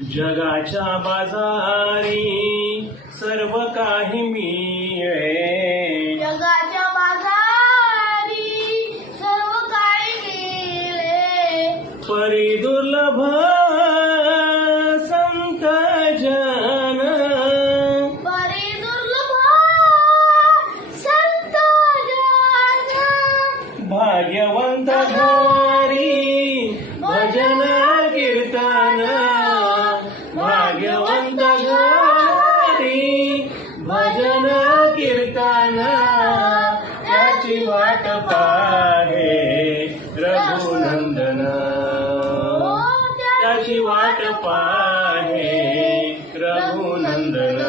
जगाच्या बाजारी सर्व काही मिळे, जगाच्या बाजारी सर्व काही मिळे, परी दुर्लभ संत जन, परी दुर्लभ संत जन, भाग्यवंत घरी भजन कीर्तन, भाग्यवंत घरी भजन कीर्तन, त्याची वाट पाहे रघुनंदन, त्याची वाट पाहे रघुनंदन.